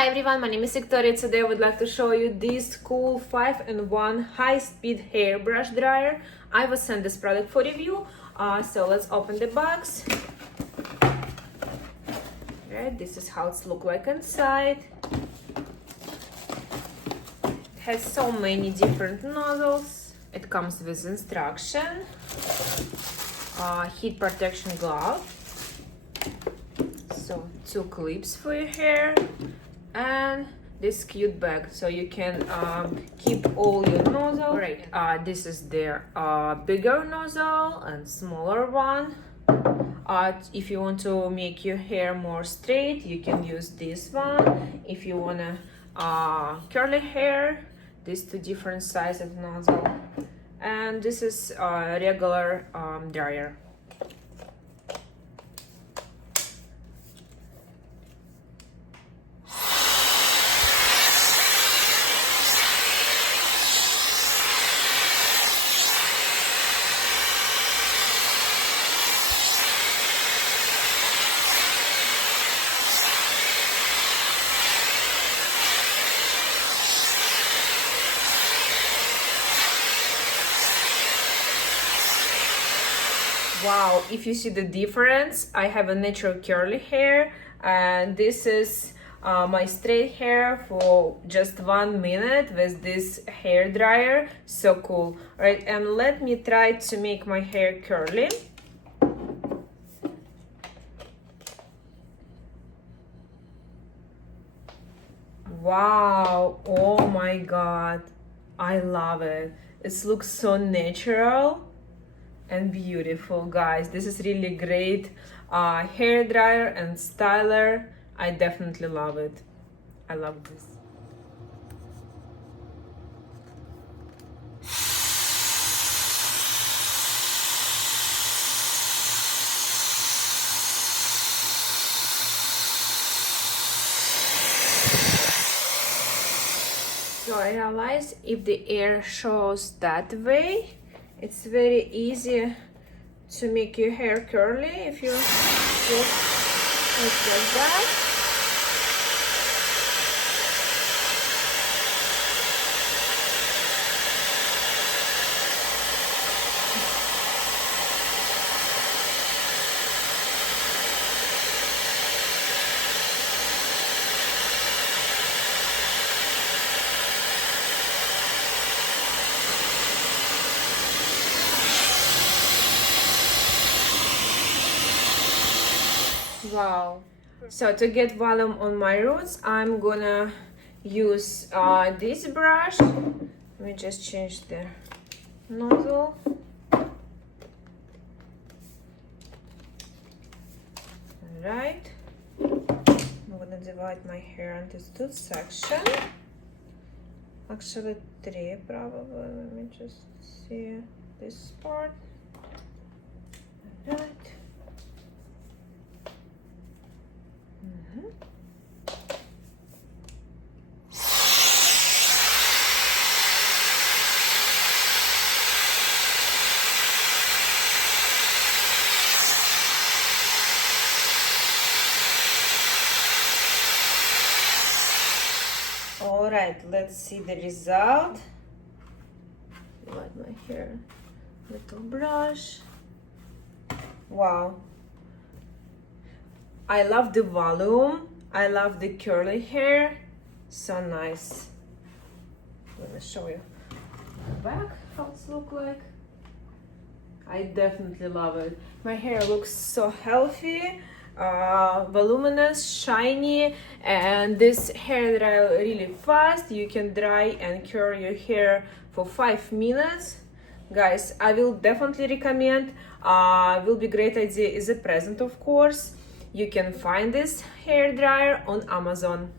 Hi everyone, my name is Victoria. Today I would like to show you this cool 5-in-1 high-speed hairbrush dryer. I was sent this product for review, so let's open the box. Right, this is how it's look like inside. It has so many different nozzles. It comes with instruction, heat protection glove, so 2 clips for your hair, and this cute bag so you can keep all your nozzles. Right, this is their bigger nozzle and smaller one. If you want to make your hair more straight, you can use this one. If you wanna curly hair, these 2 different sizes of nozzle, and this is a regular dryer. Wow, if you see the difference, I have a natural curly hair, and this is my straight hair for just 1 minute with this hair dryer. So cool, right? And let me try to make my hair curly. Wow, oh my god, I love it. It looks so natural and beautiful, guys. This is really great hair dryer and styler. I definitely love it. I love this. So I realized if the air shows that way, it's very easy to make your hair curly if you just like that. Wow. So to get volume on my roots, I'm gonna use this brush. Let me just change the nozzle. Alright. I'm gonna divide my hair into 2 sections. Actually 3 probably. Let me just see this part. Alright. All right, let's see the result. Divide my hair, little brush. Wow. I love the volume. I love the curly hair. So nice. Let me show you the back, how it looks like. I definitely love it. My hair looks so healthy, voluminous, shiny, and this hair dry really fast. You can dry and curl your hair for 5 minutes. Guys, I will definitely recommend. Will be great idea as a present, of course. You can find this hair dryer on Amazon.